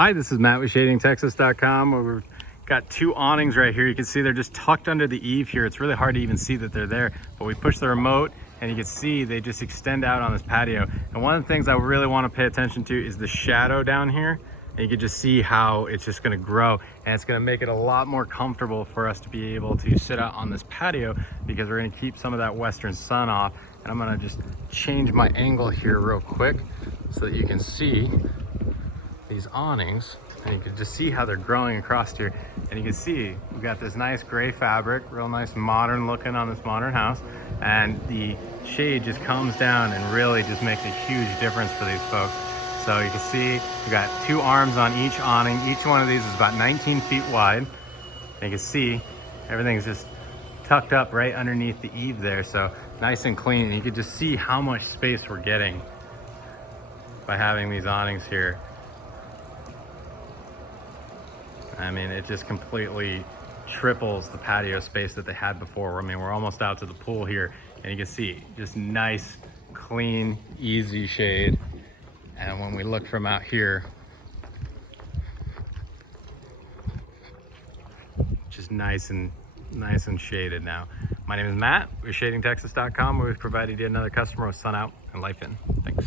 Hi, this is Matt with ShadingTexas.com, where we've got two awnings right here. You can see they're just tucked under the eave here. It's really hard to even see that they're there, but we push the remote and you can see they just extend out on this patio. And one of the things I really want to pay attention to is the shadow down here. And you can just see how it's just going to grow, and it's going to make it a lot more comfortable for us to be able to sit out on this patio, because we're going to keep some of that western sun off. And I'm going to just change my angle here real quick so that you can see these awnings, and you can just see how they're growing across here. And you can see we've got this nice gray fabric, real nice modern looking on this modern house, and the shade just comes down and really just makes a huge difference for these folks. So you can see we've got two arms on each awning. Each one of these is about 19 feet wide. And you can see everything's just tucked up right underneath the eave there, so nice and clean. And you can just see how much space we're getting by having these awnings here. I mean, it just completely triples the patio space that they had before. I mean, we're almost out to the pool here, and you can see just nice, clean, easy shade. And when we look from out here, just nice and shaded now. My name is Matt with ShadingTexas.com, where we've provided you another customer with sun out and life in. Thanks.